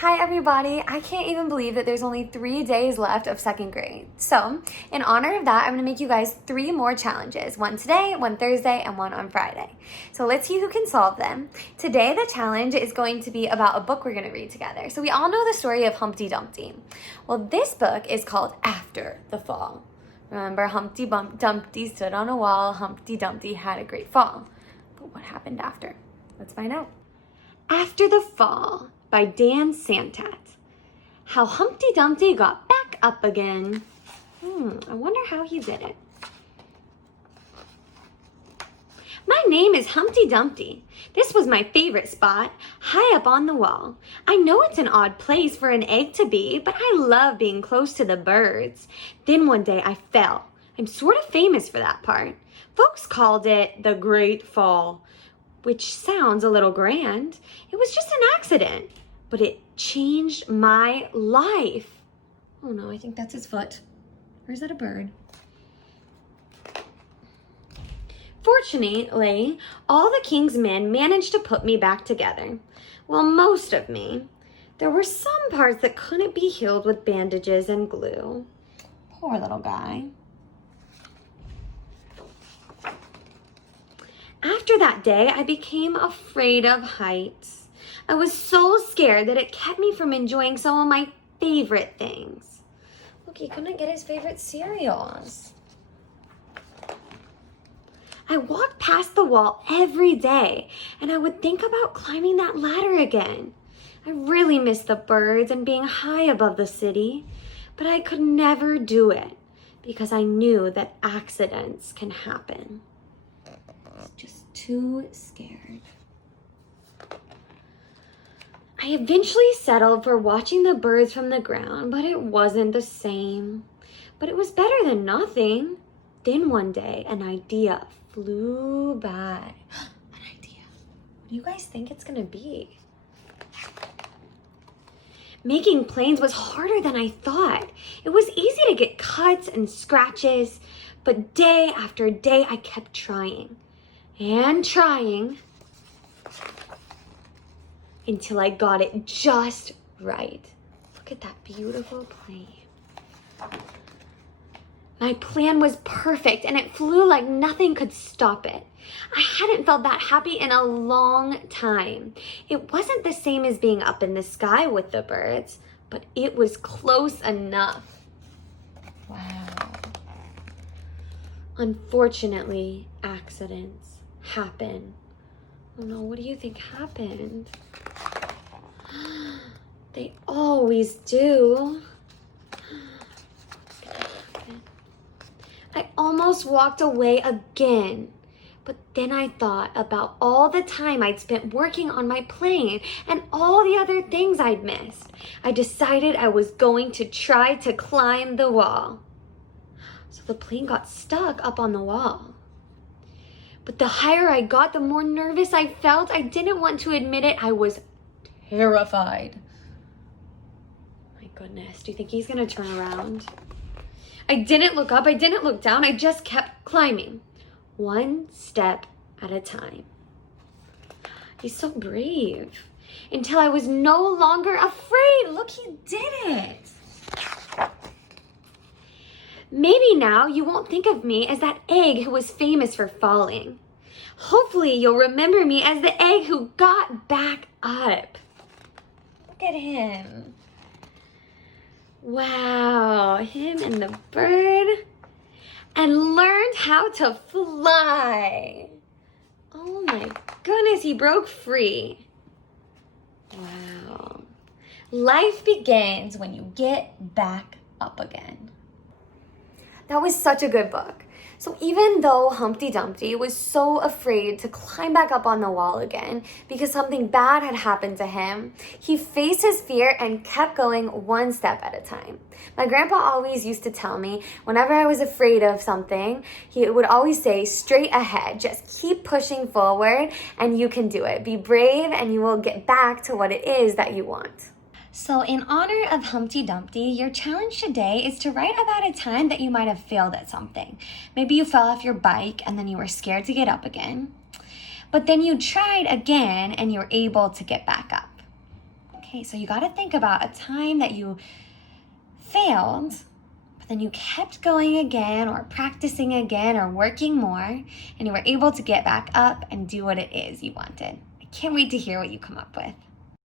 Hi everybody, I can't even believe that there's only 3 days left of second grade. So, in honor of that, I'm gonna make you guys 3 more challenges. One today, one Thursday, and one on Friday. So let's see who can solve them. Today, the challenge is going to be about a book we're gonna read together. So we all know the story of Humpty Dumpty. Well, this book is called After the Fall. Remember, Humpty Dumpty stood on a wall, Humpty Dumpty had a great fall. But what happened after? Let's find out. After the Fall by Dan Santat. How Humpty Dumpty got back up again. I wonder how he did it. My name is Humpty Dumpty. This was my favorite spot, high up on the wall. I know it's an odd place for an egg to be, but I love being close to the birds. Then one day I fell. I'm sort of famous for that part. Folks called it the Great Fall, which sounds a little grand. It was just an accident, but it changed my life. Oh no, I think that's his foot. Or is that a bird? Fortunately, all the king's men managed to put me back together. Well, most of me. There were some parts that couldn't be healed with bandages and glue. Poor little guy. After that day, I became afraid of heights. I was so scared that it kept me from enjoying some of my favorite things. Look, he couldn't get his favorite cereals. I walked past the wall every day, and I would think about climbing that ladder again. I really missed the birds and being high above the city, but I could never do it because I knew that accidents can happen. Just too scared. I eventually settled for watching the birds from the ground, but it wasn't the same. But it was better than nothing. Then one day, an idea flew by. An idea. What do you guys think it's gonna be? Making planes was harder than I thought. It was easy to get cuts and scratches, but day after day I kept trying and trying until I got it just right. Look at that beautiful plane. My plan was perfect and it flew like nothing could stop it. I hadn't felt that happy in a long time. It wasn't the same as being up in the sky with the birds, but it was close enough. Wow. Unfortunately, accidents happen. Oh no, what do you think happened? They always do. What's gonna happen? I almost walked away again, but then I thought about all the time I'd spent working on my plane and all the other things I'd missed. I decided I was going to try to climb the wall. So the plane got stuck up on the wall. But the higher I got, the more nervous I felt. I didn't want to admit it. I was terrified. My goodness, do you think he's gonna turn around? I didn't look up, I didn't look down, I just kept climbing. One step at a time. He's so brave. Until I was no longer afraid. Look, he did it. Maybe now you won't think of me as that egg who was famous for falling. Hopefully you'll remember me as the egg who got back up. Look at him. Wow, him and the bird. And learned how to fly. Oh my goodness, he broke free. Wow. Life begins when you get back up again. That was such a good book. So even though Humpty Dumpty was so afraid to climb back up on the wall again because something bad had happened to him, he faced his fear and kept going one step at a time. My grandpa always used to tell me whenever I was afraid of something, he would always say, straight ahead, just keep pushing forward and you can do it. Be brave and you will get back to what it is that you want. So in honor of Humpty Dumpty, your challenge today is to write about a time that you might have failed at something. Maybe you fell off your bike and then you were scared to get up again. But then you tried again and you were able to get back up. Okay, so you got to think about a time that you failed, but then you kept going again or practicing again or working more, and you were able to get back up and do what it is you wanted. I can't wait to hear what you come up with.